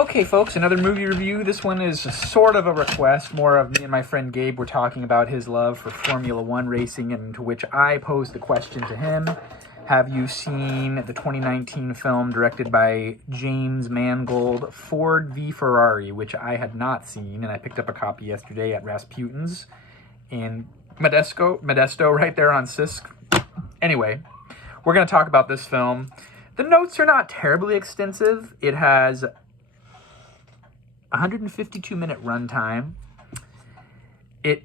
Okay, folks, another movie review. This one is sort of a request. More of me and my friend Gabe were talking about his love for Formula One racing, and to which I posed the question to him. Have you seen the 2019 film directed by James Mangold, Ford v Ferrari, which I had not seen, and I picked up a copy yesterday at Rasputin's in Modesto, right there on Sisk. Anyway, we're going to talk about this film. The notes are not terribly extensive. It has 152-minute runtime. It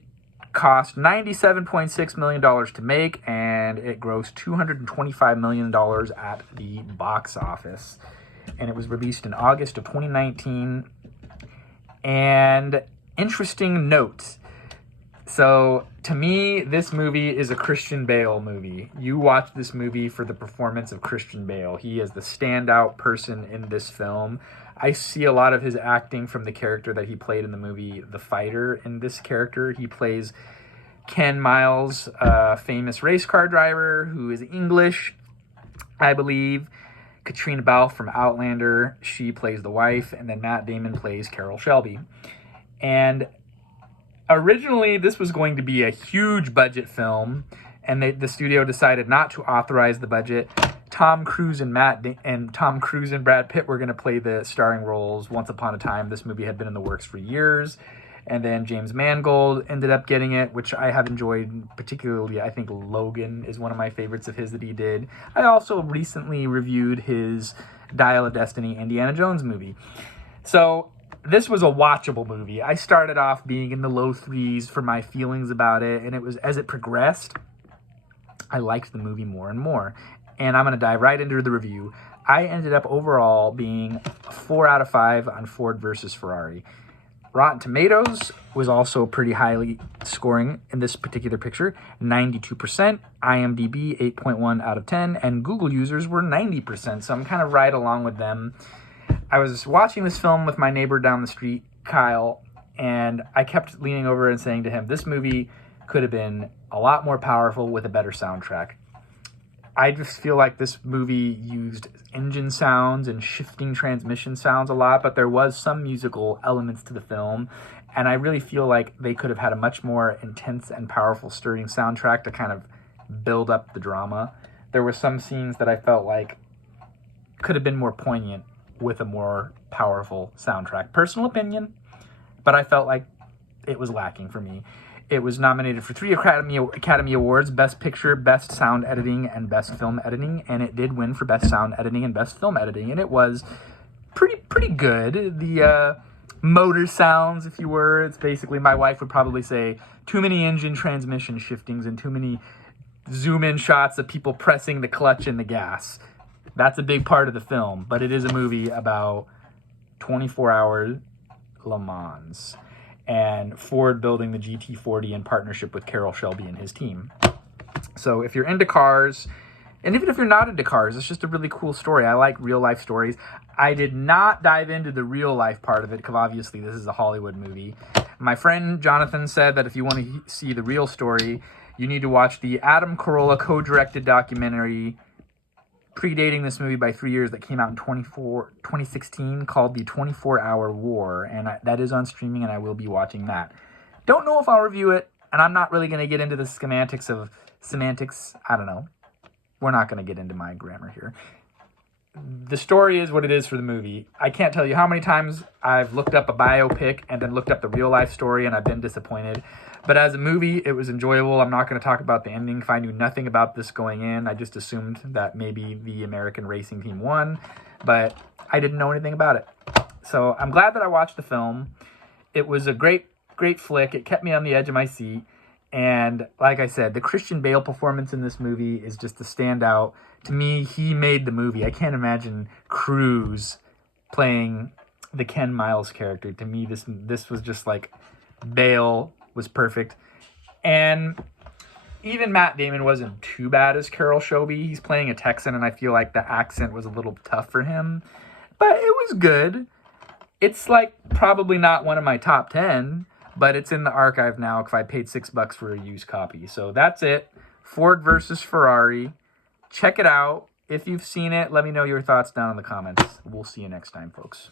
cost $97.6 million to make, and it grossed $225 million at the box office. And it was released in August of 2019. And interesting note. So, to me, this movie is a Christian Bale movie. You watch this movie for the performance of Christian Bale. He is the standout person in this film. I see a lot of his acting from the character that he played in the movie The Fighter. In this character, he plays Ken Miles, a famous race car driver who is English, I believe. Katrina Balfe from Outlander, she plays the wife, and then Matt Damon plays Carroll Shelby. And originally, this was going to be a huge budget film, and the studio decided not to authorize the budget. Tom Cruise and Brad Pitt were going to play the starring roles once upon a time. This movie had been in the works for years. And then James Mangold ended up getting it, which I have enjoyed particularly. I think Logan is one of my favorites of his that he did. I also recently reviewed his Dial of Destiny Indiana Jones movie. So this was a watchable movie. I started off being in the low threes for my feelings about it, and it was as it progressed, I liked the movie more and more. And I'm going to dive right into the review. I ended up overall being a 4 out of 5 on Ford versus Ferrari. Rotten Tomatoes was also pretty highly scoring in this particular picture, 92%, IMDb 8.1 out of 10, and Google users were 90%, so I'm kind of right along with them. I was watching this film with my neighbor down the street, Kyle, and I kept leaning over and saying to him, this movie could have been a lot more powerful with a better soundtrack. I just feel like this movie used engine sounds and shifting transmission sounds a lot, but there was some musical elements to the film, and I really feel like they could have had a much more intense and powerful, stirring soundtrack to kind of build up the drama. There were some scenes that I felt like could have been more poignant with a more powerful soundtrack. Personal opinion, but I felt like it was lacking for me. It was nominated for 3 Academy Awards, Best Picture, Best Sound Editing, and Best Film Editing, and it did win for Best Sound Editing and Best Film Editing, and it was pretty good. The motor sounds, if you were, it's basically, my wife would probably say, too many engine transmission shiftings and too many zoom-in shots of people pressing the clutch and the gas. That's a big part of the film, but it is a movie about 24-hour Le Mans and Ford building the GT40 in partnership with Carroll Shelby and his team. So if you're into cars, and even if you're not into cars, it's just a really cool story. I like real-life stories. I did not dive into the real-life part of it, because obviously this is a Hollywood movie. My friend Jonathan said that if you want to see the real story, you need to watch the Adam Carolla co-directed documentary predating this movie by 3 years that came out in 2016 called The 24-Hour War, and that is on streaming, and I will be watching that. Don't know if I'll review it, and I'm not really going to get into the semantics. I don't know. We're not going to get into my grammar here. The story is what it is for the movie. I can't tell you how many times I've looked up a biopic and then looked up the real-life story, and I've been disappointed. But as a movie, it was enjoyable. I'm not going to talk about the ending. If I knew nothing about this going in, I just assumed that maybe the American racing team won, but I didn't know anything about it. So I'm glad that I watched the film. It was a great flick. It kept me on the edge of my seat. And like I said, the Christian Bale performance in this movie is just a standout. To me, he made the movie. I can't imagine Cruise playing the Ken Miles character. To me, this was just like Bale was perfect. And even Matt Damon wasn't too bad as Carroll Shelby. He's playing a Texan, and I feel like the accent was a little tough for him. But it was good. It's like probably not one of my top 10, but it's in the archive now if I paid $6 for a used copy. So that's it. Ford versus Ferrari. Check it out. If you've seen it, let me know your thoughts down in the comments. We'll see you next time, folks.